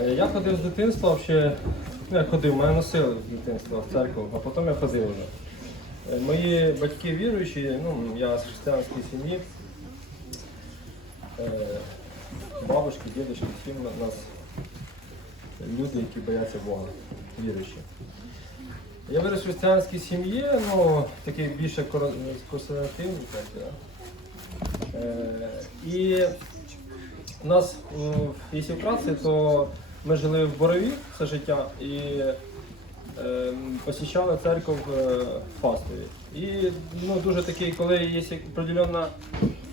Е, Я ходив з дитинства взагалі, ну як ходив, мене носили з дитинства в церкву, а потім я ходив вже. Е, Мої батьки віруючі, ну я з християнської сім'ї. Е, Бабушки, дідушки, всі в нас люди, які бояться Бога, віруючі. Я вирос в християнській сім'ї, ну такий більше консервативний, І у нас, якщо вкратце, то ми жили в Борові все життя і е, посіщали церкву в е, Фастові. І ну, дуже такий, коли є определенна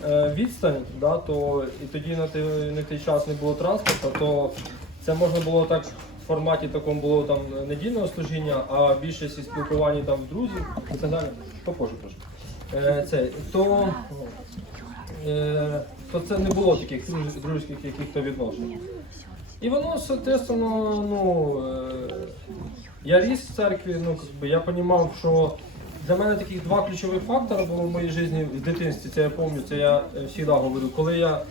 е, відстань, да, то і тоді на той, на той час не було транспорту, то це можна було так в форматі такому було там недільного служіння, а більшість спілкування там друзів і так далі. Попозже трошки. Е, це, то, е, то це не було таких друж- дружських яких-то відношень. І воно, соответственно, ну, е, я ріс в церкві, ну, я розумів, що для мене таких два ключових фактори було в моїй житті в дитинстві, це я пам'ятаю, це я завжди говорю. Коли я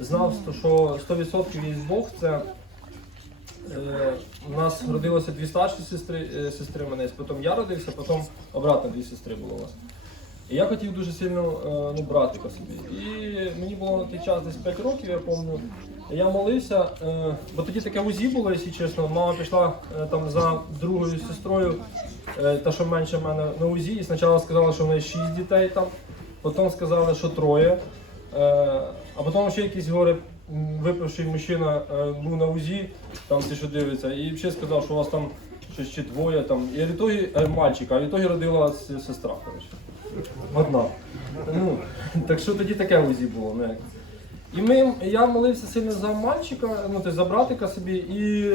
знав, що 100% є Бог, це е, у нас родилося дві старші сестри, е, сестри мене, потім я родився, потім обратно дві сестри було у нас. І я хотів дуже сильно е, ну, братика собі. І мені було на той час десь 5 років, я пам'ятаю. Я молився, е, бо тоді таке УЗІ було, якщо чесно. Мама пішла е, там за другою сестрою, е, та що менше в мене на УЗІ, і спочатку сказала, що в неї 6 дітей там, потім сказали, що троє. А потім ще якийсь горе випивший мужчина був на УЗІ, там ті, що дивиться, і ще сказав, що у вас там щось ще двоє там. І в ітогі е, мальчика, а в ітогі родила сестра. Коротше. Одна. Ну, так що тоді таке УЗІ було. Ну, як. І ми, я молився сильно за мальчика, ну тобто за братика собі, і,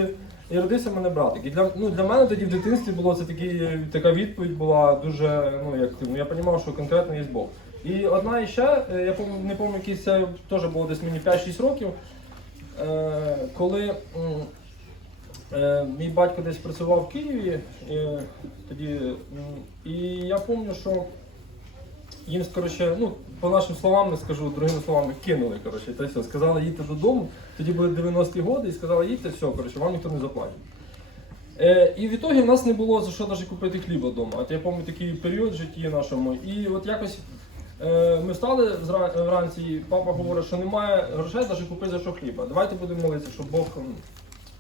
і родився в мене братик. І для, ну, для мене тоді в дитинстві було це такі, така відповідь була дуже, ну як ну, я розумів, що конкретно є Бог. І одна іще, е, я пом- не пам'ятаю, який це теж було десь мені 5-6 років, е, коли е, мій батько десь працював в Києві, тоді, і я пам'ятаю, що їм, коротше, ну, по нашим словам не скажу, другими словами, кинули, коротше, та все. Сказали, їдьте додому, тоді були 90-ті роки, і сказали, їдьте, все, коротше, вам ніхто не заплатить. Е, і в ітогі в нас не було за що навіть купити хліба вдома. От я пам'ятаю такий період в житті нашому. І от якось е, ми встали вранці, і папа говорить, що немає грошей навіть купити за що хліба. Давайте будемо молитися, щоб Бог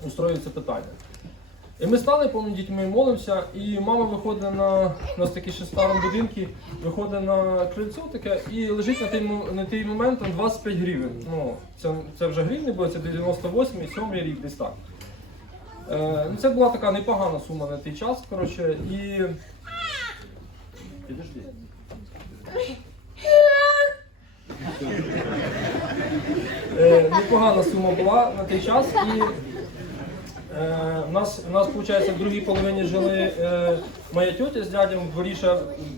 устроїв це питання. І ми стали, пам'ятаю, дітьми молимося, і мама виходить на у нас такі ще старому будинку, виходить на крильцо таке і лежить на той, на той момент там 25 гривень. Ну, це, це вже гривні було, це 98 7 рік десь так. Е, ну, це була така непогана сума на той час, коротше, і. Підожди. Е, непогана сума була на той час і. Е, у нас, у нас, виходить, в другій половині жили е, моя тетя з в дворі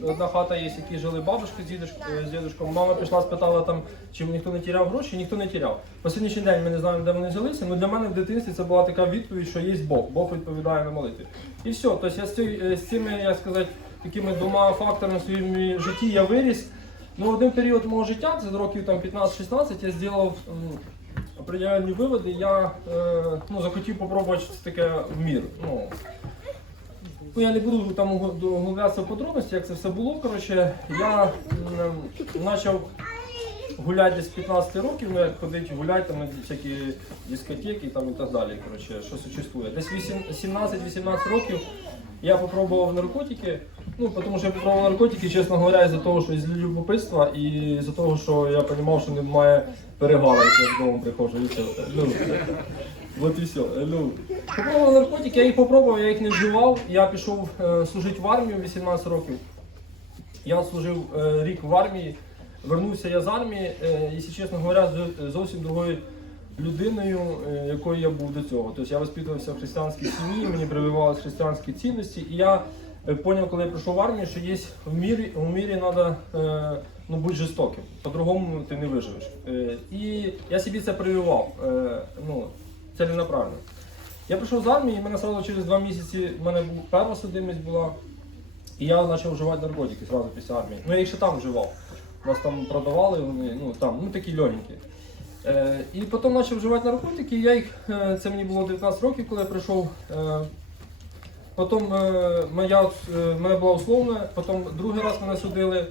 одна хата є, які жили бабушки з, дідуш, е, з дідушком. Мама пішла, спитала там, чи ніхто не тіряв гроші, ніхто не тіряв. По сьогоднішній день ми не знаємо, де вони взялися, але для мене в дитинстві це була така відповідь, що є Бог, Бог відповідає на молитві. І все, тобто я з, е, цими, як сказати, такими двома факторами в своєму житті я виріс. Ну, один період мого життя, це років там 15-16, я зробив определенні виводи, я е, ну, захотів спробувати щось таке в мір. Ну, ну, я не буду там уг- углублятися в подробності, як це все було. Коротше, я почав гуляти з 15 років, ну, як ходити гуляти там, всякі дискотеки там, і так далі. Коротше, що существує. Десь 8 17-18 років я попробував наркотики. Ну, тому що я попробував наркотики, чесно говоря, із-за того, що із любопитства і з-за того, що я розумів, що немає перегара, як я додому приходжу. І все. Ну, От і все. Ну, попробував наркотики, я їх попробував, я їх не вживав. Я пішов е, служити в армію 18 років. Я служив е, рік в армії, вернувся я з армії, е, якщо чесно говоря, з зовсім другою людиною, е, якою я був до цього. Тобто я воспитувався в християнській сім'ї, мені прививалися християнські цінності, і я е, поняв, коли я прийшов в армію, що є в мірі, в мірі треба е, ну, бути жорстоким. По-другому ти не виживеш. Е, і я собі це прививав. Е, ну, целенаправленно. Я прийшов з армії, і мене сразу через два місяці в мене перша судимість була. І я почав вживати наркотики одразу після армії. Ну я їх ще там вживав. Нас там продавали, вони, ну там, ну такі легенькі. Е, і потім почав вживати наркотики. Я їх, е, це мені було 19 років, коли я прийшов. Е, потім моя, мене була условна, потім другий раз мене судили.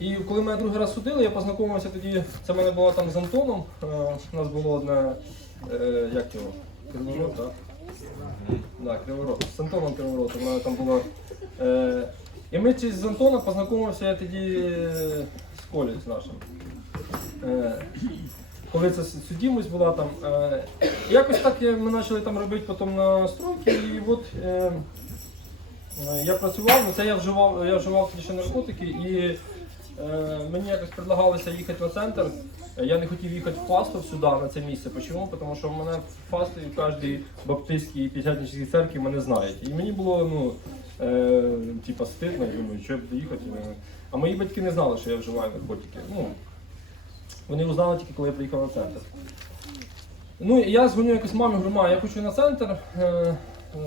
І коли мене другий раз судили, я познайомився тоді, це в мене було там з Антоном. У нас було одне, як його, Криворот, так? Да, Криворот. З Антоном Криворотом. У мене там було. І ми з Антона познайомився тоді з Колею з нашим. Коли це судимость була там. Е, якось так ми почали там робити потім на стройки, і от е, я працював, ну це я вживав, я вживав ще наркотики і е, мені якось предлагалося їхати на центр. Я не хотів їхати в Фастов сюди, на це місце. Чому? Тому що в мене в Фастові в кожній баптистській і п'ятдесятничній церкві мене знають. І мені було ну, е, типа стидно, я думаю, що я буду їхати. Е, А мої батьки не знали, що я вживаю наркотики. Ну, вони узнали тільки, коли я приїхав на центр. Ну, я дзвоню якось мамі, говорю, ма, я хочу на центр. Е,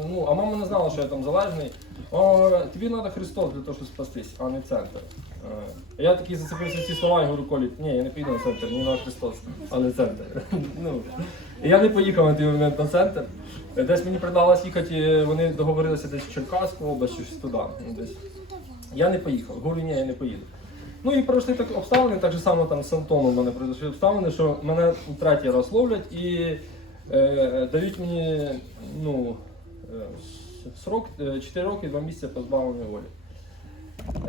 ну, а мама не знала, що я там залежний. Мама говорить, тобі треба Христос для того, щоб спастись, а не центр. Е, я такий зацепився ці слова і говорю, Колі, ні, я не піду на центр, мені треба Христос, а не центр. ну, я не поїхав на той момент на центр. Е, Десь мені придалось їхати, е, вони договорилися десь в Черкаську область, щось туди. Десь. Я не поїхав. Говорю, ні, я не поїду. Ну і пройшли так обставини, так же само там з Антоном в мене пройшли обставини, що мене третій раз ловлять і е, дають мені ну, е, срок е, 4 роки 2 місяці позбавлення волі.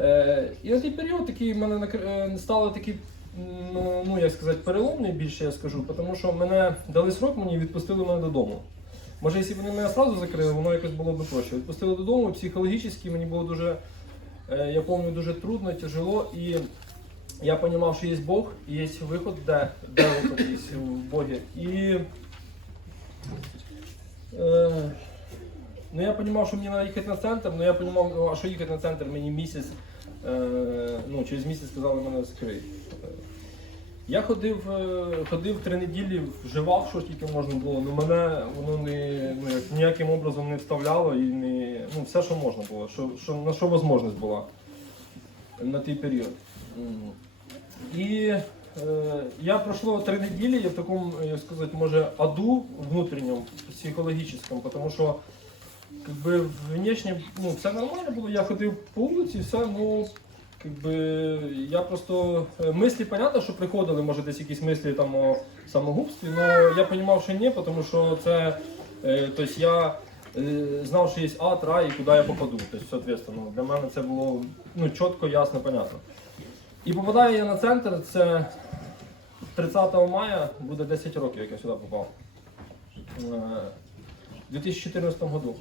Е, і на той період такий мене накр- е, стало такий, ну, ну як сказати, переломний більше я скажу, тому що мене дали срок мені і відпустили мене додому. Може, якщо б вони мене одразу закрили, воно якось було б проще. Відпустили додому, психологічно мені було дуже, е, я помню, дуже трудно, тяжело. І я розумів, що є Бог, і є виход, де, де виход є в Боге. І е, ну, я розумів, що мені треба їхати на центр, але я а що їхати на центр мені місяць, е, ну, через місяць сказали, мене закриють. Я ходив, е, ходив три неділі, вживав, що тільки можна було, але мене воно не, ну, як, ніяким образом не вставляло і не, ну, все, що можна було, що, що, на що можливість була на той період. І е, я пройшло три неділі я в такому, як сказати, може, аду внутрішньому, психологічному, тому що как би, внешне ну, все нормально було, я ходив по вулиці, все, ну, как би, я просто, е, мислі, понятно, що приходили, може, десь якісь мислі там о самогубстві, але я розумів, що ні, тому що це, тобто я е, знав, що є ад, рай, і куди я попаду. Тобто, соответственно, для мене це було ну, чітко, ясно, понятно. І попадаю я на центр, це 30 мая, буде 10 років, як я сюди попав. У 2014 году.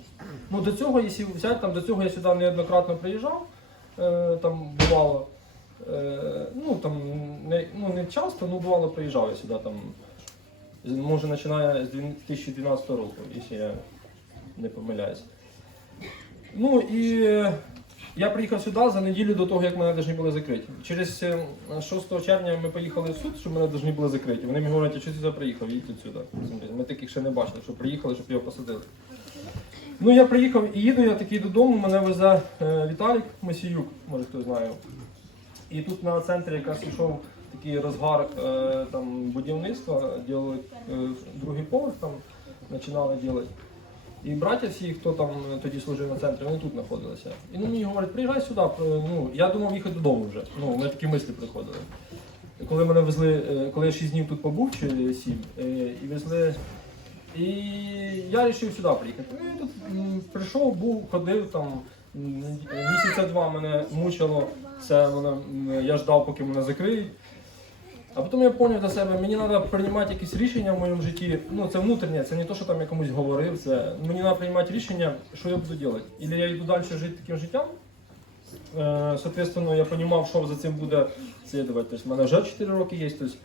Ну, до цього, якщо взяти, там, до цього я сюди неоднократно приїжджав, е, там бувало. Е, ну, там, не, ну, не часто, ну бувало приїжджав я сюди, там, може, починає з 2012 року, якщо я не помиляюсь. Ну і е, я приїхав сюди за неділю до того, як мене повинні були закрити. Через е, 6 червня ми поїхали в суд, щоб мене повинні були закрити. Вони мені говорять, що ти сюди приїхав, їдь сюди. Ми таких ще не бачили, що приїхали, щоб його посадили. Ну я приїхав і їду, я такий додому, мене везе е, Віталік Мосіюк, може хто знає. І тут на центрі якраз йшов такий розгар е, там, будівництва, ділили е, другий поверх, там починали робити. І браття всі, хто там тоді служив на центрі, вони тут знаходилися. І ну, мені говорять, приїжджай сюди. Ну, я думав їхати додому вже. Ну, у мене такі мислі приходили. Коли мене везли, коли я 6 днів тут побув, чи 7, і везли. І я вирішив сюди приїхати. Ну, я тут прийшов, був, ходив там. Місяця два мене мучило. Це м, я ждав, поки мене закриють. А потім я зрозумів для себе, мені треба приймати якісь рішення в моєму житті. Ну, це внутрішнє, це не те, що там я комусь говорив. Це мені треба приймати рішення, що я буду робити. Ілі я йду далі жити таким життям. Е, Соответственно, я розумів, що за цим буде слідувати. Тобто, в мене вже 4 роки є, тобто,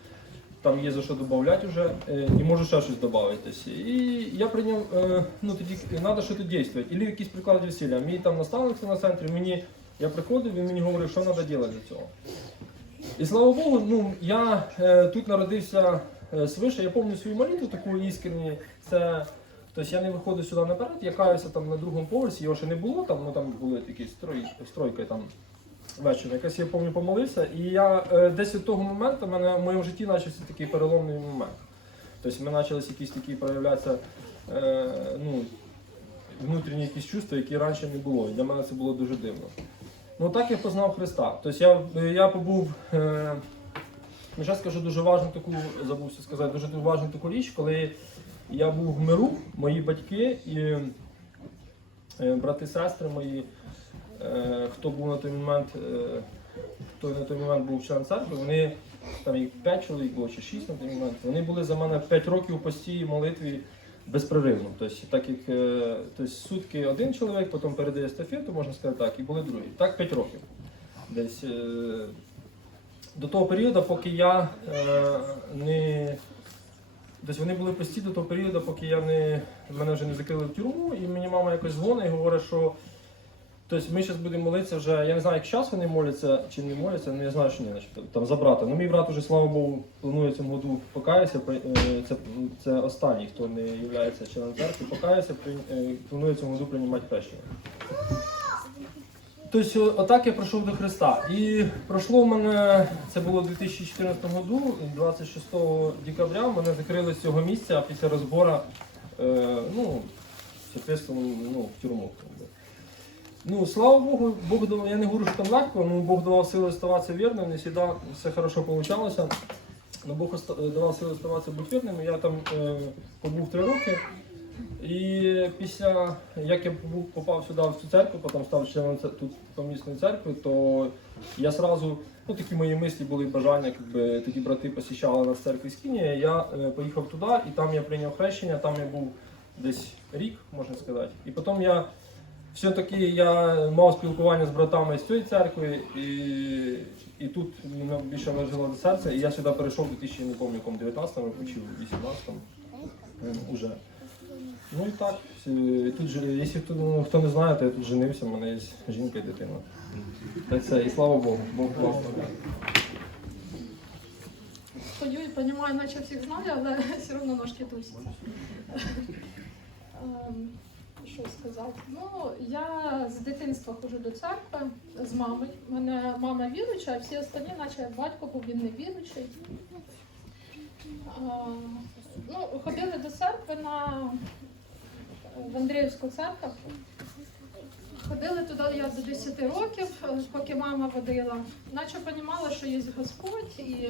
там є за що додати вже, е, і можу ще щось додати. Тобто, і я прийняв, е, ну тоді треба щось діяти. Ілі якийсь приклад весілля. Мій там наставник на центрі, мені, я приходив, він мені говорив, що треба робити для цього. І слава Богу, ну я е, тут народився свише, я пам'ятаю свою молитву таку іскренню. Це тобто я не виходив сюди наперед, я каюся там на другому поверсі, його ще не було, там, ну там були такі строй, стройки там. Вечором. Якось я пам'ятаю, помолився, і я е, десь від того моменту в мене в моєму житті почався такий переломний момент. Тобто мене почалися якісь такі проявлятися е, ну, внутрішні якісь чувства, які раніше не було. І для мене це було дуже дивно. Ну так я познав Христа. Тобто я, я побув. Е, ну, зараз скажу дуже важну таку, забувся сказати, дуже важну таку річ, коли я був в миру, мої батьки і е, брати, сестри мої, хто був на той момент, е, хто на той момент був член церкви, вони там їх 5 чоловік було чи 6 на той момент. Вони були за мене 5 років у постій молитві безпреривно. Тобто, так як е, тобто, сутки один чоловік, потім передає естафету, можна сказати так, і були другі. Так 5 років. Десь е, до того періоду, поки я е, не. Тобто вони були постійно до того періоду, поки я не, мене вже не закрили в тюрму, і мені мама якось дзвонить і говорить, що тобто ми зараз будемо молитися вже, я не знаю, як зараз вони моляться чи не моляться, але я знаю, що ні, там за брата. Ну мій брат уже, слава Богу, планує цьому году покаятися. е, Це, це останній, хто не є членом церкви, покається, при- е, планує цьому году приймати хрещення. Тобто, отак я прийшов до Христа. І пройшло в мене, це було в 2014 году, 26 декабря, мене закрили з цього місця після розбору, е, ну, ну, в тюрму. Ну, слава Богу, Бог давав, я не говорю, що там легко, ну, Бог давав сили оставатися вірним, не завжди все хорошо вийшло. Но Бог давав сили оставатися бути вірним. Я там е, побув три роки. І після як я попав сюди в цю церкву, потім став членом тут помісної церкви, то я сразу, ну такі мої мислі були бажання, якби такі брати посіщали нас в церкві Скінія. Я е, поїхав туди, і там я прийняв хрещення, там я був десь рік, можна сказати. І потім я все-таки я мав спілкування з братами з цієї церкви, і, і тут мені більше лежало до серця, і я сюди перейшов у 2000, не пам'ятаю, 19-му, чи в 18-му е, уже. Ну і так, тут же, якщо ну, хто не знає, то я тут женився, в мене є жінка і дитина. Та все, і слава Богу, Бог благословляє. Стою и понимаю, наче всіх знаю, але все одно ножки тусять. Що сказати? Ну, я з дитинства ходжу до церкви з мамою. У мене мама віруюча, а всі останні, наче батько був він не віруючий. Ну, ходили до церкви на в Андріївську церкву. Ходили туди я до 10 років, поки мама водила. Наче розуміла, що є Господь, і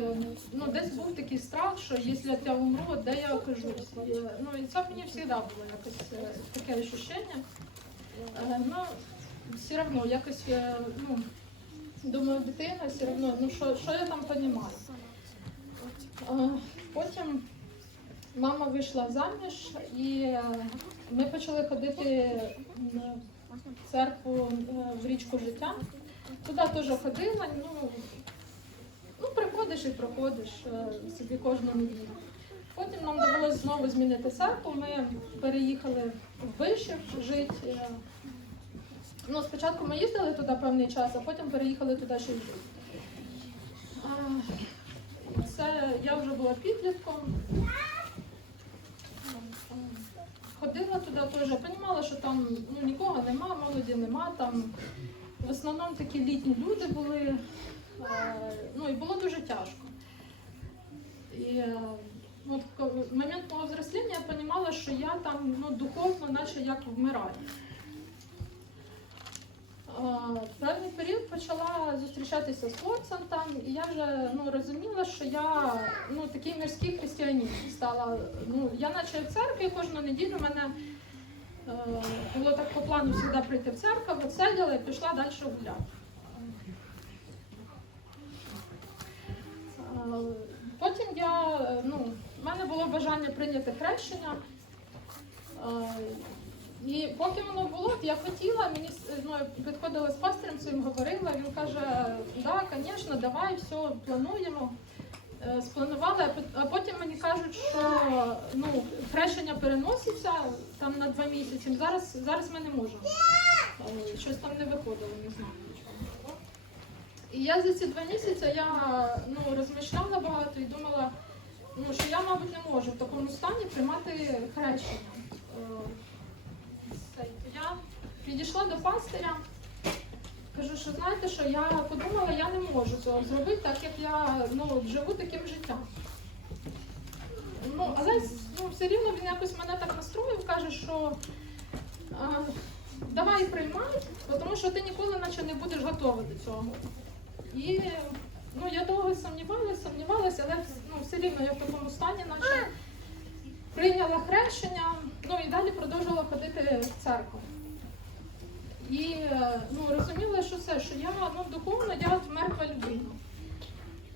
ну, десь був такий страх, що якщо я умру, де я окажусь. Ну, і це мені завжди було якось е, таке відчуття. Е, Ну, все одно, якось, е, ну, думаю, дитина, все одно, ну що, що я там розумію. Потім мама вийшла заміж, і ми почали ходити церкву е, в річку життя. Туди теж ходила. Ну, ну приходиш і проходиш е, собі кожну неділю. Потім нам довелося знову змінити церкву. Ми переїхали в Вишів жити. е. Ну, спочатку ми їздили туди певний час, а потім переїхали туди ще й жити. Це я вже була підлітком. Ходила туди теж, розуміла, що там ну, нікого нема, молоді нема. Там в основному такі літні люди були. Е, ну і було дуже тяжко. І е, от в момент мого зросління я розуміла, що я там ну, духовно, наче як вмираю. Е, Певний період почала зустрічатися з хлопцем там, і я вже ну, розуміла, що я ну, такий мирський християнин стала. Ну, я наче в церкві кожну неділю мене е, було так по плану завжди прийти в церкву, відсиділа і пішла далі гуляти. Е, Потім я, е, ну, в мене було бажання прийняти хрещення. Е, поки воно було, я хотіла, мені ну, я підходила з пастирем своїм, говорила, він каже, да, звісно, давай, все, плануємо. Е, Спланували, а потім мені кажуть, що ну, хрещення переноситься там на два місяці. Зараз, зараз ми не можемо. Е, Щось там не виходило, не знаю. чого. І я за ці два місяці я ну, розмишляла багато і думала, ну, що я, мабуть, не можу в такому стані приймати хрещення. Підійшла до пастиря, кажу, що знаєте, що я подумала, я не можу цього зробити, так як я ну, живу таким життям. Ну, але ну, все рівно він якось мене так настроїв, каже, що а, давай приймай, тому що ти ніколи наче не будеш готова до цього. І ну, я довго сумнівалася, сумнівалася, але ну, все рівно я в такому стані, наче прийняла хрещення, ну і далі продовжувала ходити в церкву. І е, ну, розуміла, що все, що я ну, духовно я мертва людина.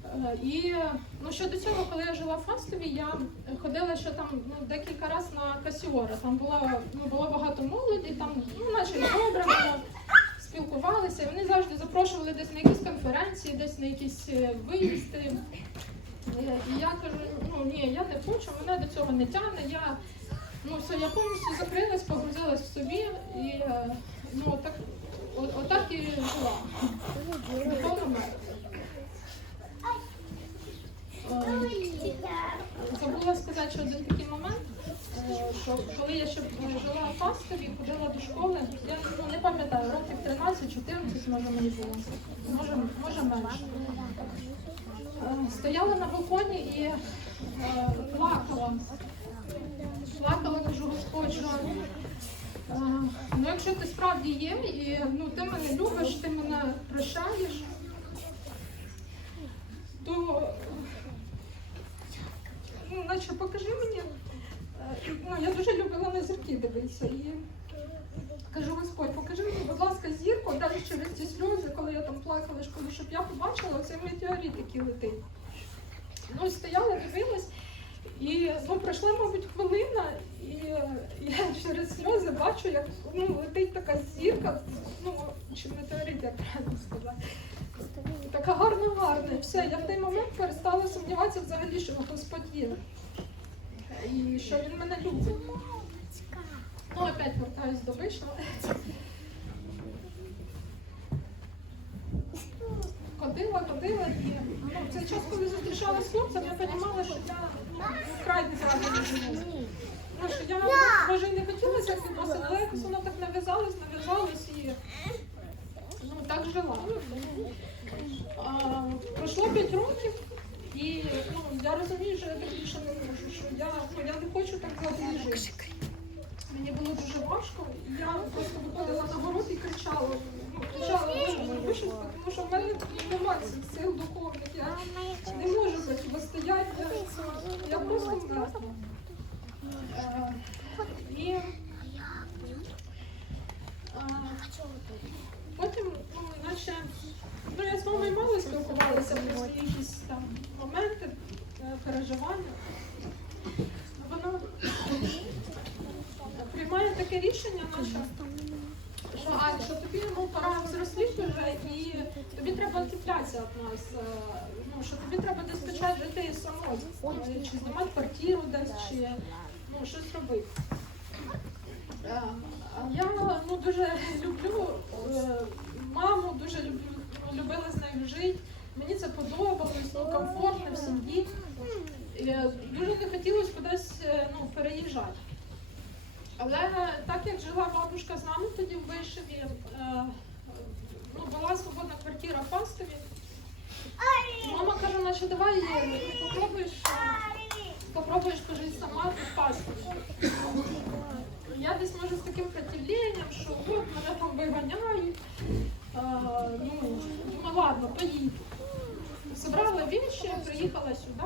Е, І ну, щодо цього, коли я жила в Фастові, я ходила ще там ну, декілька разів на Касіора. Там було, ну, було багато молоді, там ну, наче добре спілкувалися. Вони завжди запрошували десь на якісь конференції, десь на якісь е, виїзди. І я кажу, ну ні, я не хочу, мене до цього не тягне. Я ну все, я повністю закрилась, погрузилась в собі і ну так, о- отак і жила. Забула сказати, що один такий момент, е, що коли я ще жила в Фастові, ходила до школи, я ну, не пам'ятаю, років 13-14, може мені було, може, може менше. Е, Стояла на балконі і е, плакала. Плакала, кажу, Господь, що ну, якщо ти справді є, і ну, ти мене любиш, ти мене прощаєш, то ну, наче покажи мені. Е, Ну, я дуже любила на зірки дивитися. І кажу, Господь, покажи мені, будь ласка, зірку, навіть через ці сльози, коли я там плакала, шкоду, щоб я побачила цей метеорит, який летить. Ну, стояла, дивилась, і ну, пройшла, мабуть, хвилина, і я через сльози бачу, як ну, летить така зірка, ну, чи метеорит, як правильно сказати. Така гарна, гарна. Все, я в той момент перестала сумніватися взагалі, що Господь є. І що він мене любить. Ну, опять вертаюсь до вишного. Ходила, ходила і ну, цей час, коли зустрічалася з хлопцем, я розуміла, що я вкрай неправильно. Ну, що я може і не хотіла цих відносин, але якось воно так нав'язалось, нав'язалось і ну, так жила. А, пройшло 5 років, і ну, я розумію, що я так більше не можу, що я, ну, я не хочу так взагалі жити. Мені було дуже важко, і я просто виходила на город і кричала. Ну, кричала, «Боже, зроби щось, тому що в мене немає сил духовних. Я не можу протистояти. Я, просто потім, наче, я з мамою мало спілкувалася про якісь моменти, переживання. Вона приймає таке рішення, наше, Ань, що тобі ну, пора взросліти вже і тобі треба відчіплятися від нас. е, Ну, що тобі треба десь почати жити самою, е, чи знімати квартиру десь, чи ну, щось робити. Е, Я ну, дуже люблю маму, дуже люблю, ну, любила з нею жити. Мені це подобалось, ну, комфортно в сім'ї. Дуже не хотілося кудись ну, переїжджати. Але так як жила бабушка з нами тоді в Вишеві, е, ну, була свободна квартира в Фастові. Мама каже, наче давай ти попробуєш, е, попробуєш пожити сама в Фастові. Я десь може з таким противленням, що от мене там виганяють. Е, ну, думаю, ладно, поїду. Собрала вещи, приїхала сюди.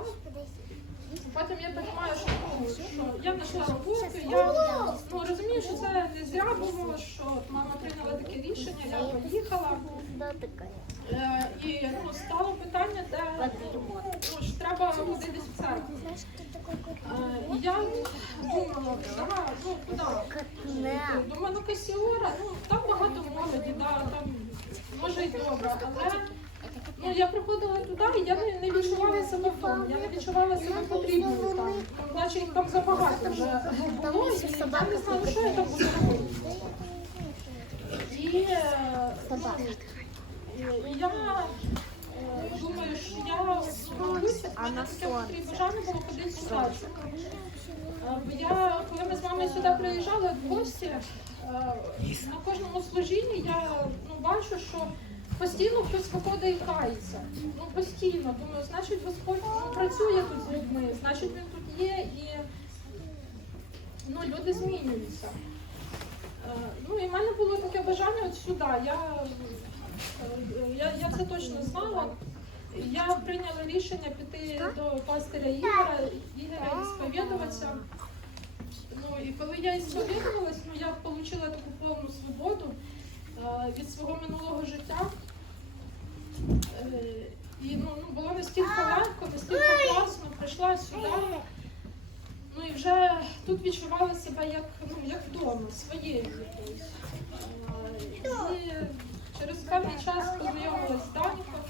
Потім я розумію, що, ну, що я знайшла роботу, я ну, розумію, що це не зря було, що мама прийняла таке рішення, я поїхала. Е, і ну, стало питання, де ну, що треба ходити в церкву. Е, і я думала, да, ну куди? Думаю, ну Касіора, ну там багато молоді, да, там може й добре, але ну, я приходила туди і я не, не відчувала себе вдома, я не відчувала себе потрібною там. Ну, Наче їх там забагато вже було, і я не знала, що я там буду робити. І, е, ну, я е, думаю, що я справлюся, а на таке бажання було ходити в церкву. Е, бо Я, коли ми з мамою сюди приїжджали в гості, е, на кожному служінні я ну, бачу, що постійно хтось виходить і кається. Ну постійно. Думаю, значить Господь працює тут з людьми, значить він тут є і ну, люди змінюються. Е, Ну і в мене було таке бажання от сюди. Я, е, я, я це точно знала. Я прийняла рішення піти до пастиря Ігоря, Ігоря сповідуватися. Ну і коли я сповідувалась, ну я отримала таку повну свободу е, від свого минулого життя. Е, і ну, ну, було настільки легко, настільки класно, прийшла сюди. Ну і вже тут відчувала себе як, ну, як вдома, своєю якоюсь. Е, І через певний час познайомилась з Даніком,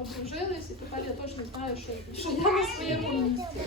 одружились, і тепер я точно знаю, що, що я на своєму місці.